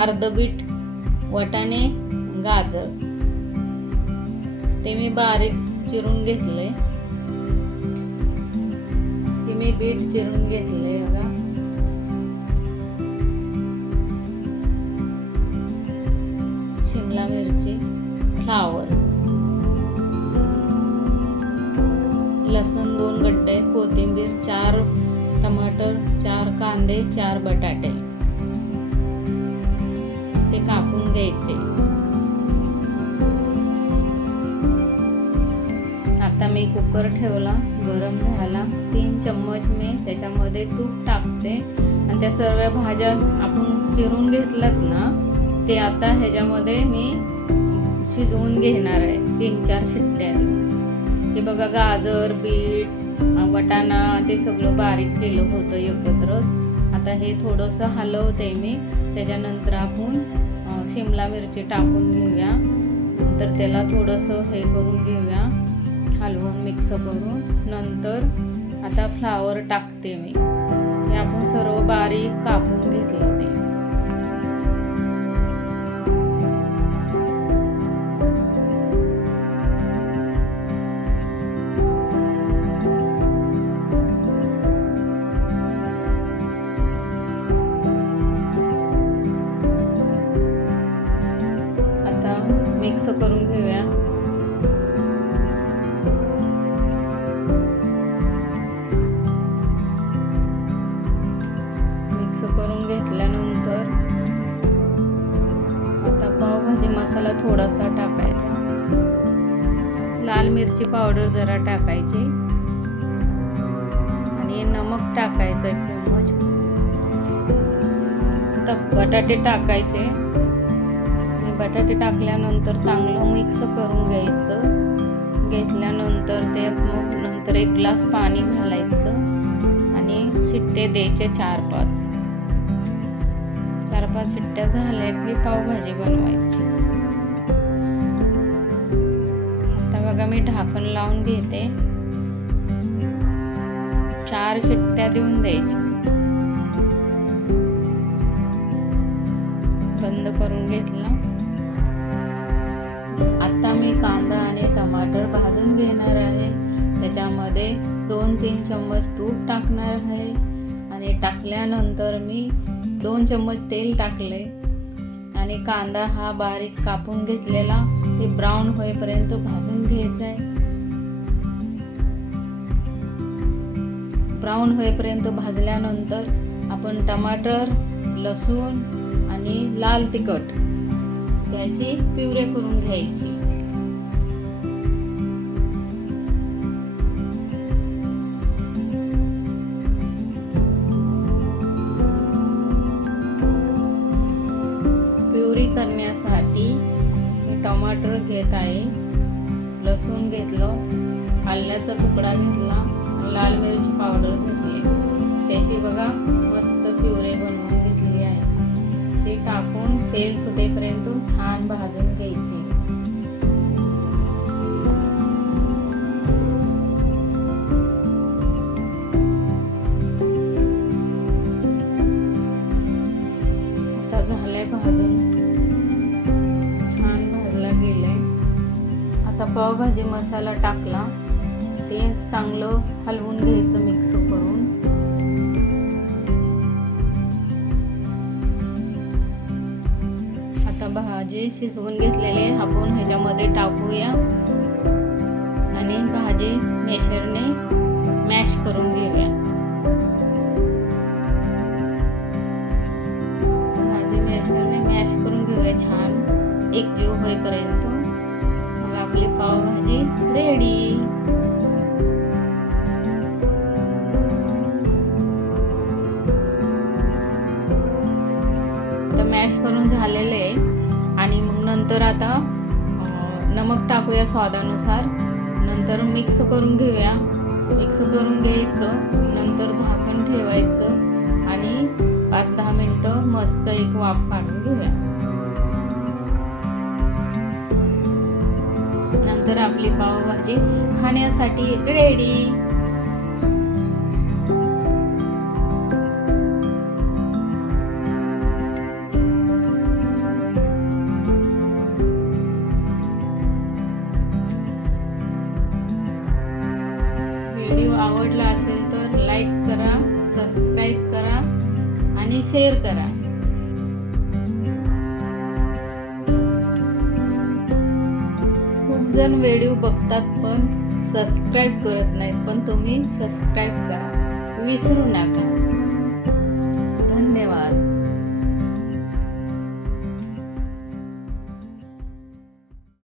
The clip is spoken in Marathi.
अर्ध बीट, वाटाणे, गाजर ते मी बारीक चिरून घेतले. हे मी बीट चिरून घेतले बघा. शिमला मिरची, फ्लावर, लसूण 2 गड्डे, कोथिंबीर, 4 टमाटर, 4 कांदे, 4 बटाटे ते कापून घ्यायचे. आता मी कुकर ठेवला, गरम झाला. 3 चम्मच मी त्याच्यामध्ये तूप टाकते आणि त्या सर्व भाज्या आपण चिरून घेतल्यात ना ते आता ह्याच्यामध्ये मी शिजवून घेणार आहे 3-4 शिट्ट्या देऊन. हे बघा गाजर, बीट, वाटाणा ते सगळं बारीक केलं होतं एकत्रच. आता हे थोडंसं हलवते मी. त्याच्यानंतर आपण शिमला मिरची टाकून घेऊया. नंतर त्याला थोडंसं हे करून घेऊया, हलवून मिक्स करून. नंतर आता फ्लावर टाकते मी. हे आपण सर्व बारीक कापून घेतलं ते. आता मिक्स करून घेऊया. करून घेतल्यानंतर आता पावभाजी मसाला थोडासा टाकायचा, लाल मिरची पावडर जरा टाकायची आणि नमक टाकायचं 1 चम्मच. आता बटाटे टाकायचे आणि बटाटे टाकल्यानंतर चांगलं मिक्स करून घ्यायचं. घेतल्यानंतर ते मग नंतर 1 ग्लास पाणी घालायचं आणि शिट्टे द्यायचे 4-5 शिट्ट्या झाल्या की पावभाजी बनवायची. आता बघा मी ढाकण लावून घेते. 4 शिट्ट्या देऊन द्यायची. बंद करून घेतला. आता मी कांदा आणि टमाटर भाजून घेणार आहे. त्याच्यामध्ये 2-3 चम्मच तूप टाकणार आहे आणि टाकल्यानंतर मी 2 चम्मच तेल टाकले आणि कांदा हा बारीक कापून घेतलेला ते ब्राऊन होईपर्यंत भाजून घ्यायचा आहे. ब्राऊन होईपर्यंत भाजल्यानंतर आपण टमाटर, लसूण आणि लाल तिखट त्याची प्युरे करून घ्यायची. करण्यासाठी टमाटर घेत आहे, लसूण घेतलं, आल्याचा तुकडा घेतला, लाल मिरची पावडर घेतली. त्याची बघा मस्त प्युरे बनवून घेतली आहे. ते टाकून तेल सुटेपर्यंत छान भाजून घ्यायचे. आता झालंय भाजून, पावभाजी मसाला टाकला. ते चांगलं हलवून घ्यायचं मिक्स करून. आता भाजी शिजवून घेतलेले आपण ह्याच्यामध्ये टाकूया आणि भाजी मॅशरने मॅश करून घेऊया. भाजी मॅशरने मॅश करून घेऊया छान एकजीव होईपर्यंत. आपली पावभाजी रेडी. तर मॅश करून झालेले आहे आणि मग नंतर आता नमक टाकूया स्वादानुसार. नंतर मिक्स करून घेऊया. मिक्स करून घ्यायचं. नंतर झाकण ठेवायचं आणि 5-10 मिनिटं मस्त एक वाफ काढून घेऊया. नंतर आपली पावभाजी खाण्यासाठी रेडी. आवडला असेल तर लाईक करा, सबस्क्राईब करा आणि शेअर करा. खूप जण व्हिडिओ बघतात पण सबस्क्राईब करत नाहीत, पण तुम्ही सबस्क्राईब करा, विसरू नका. धन्यवाद.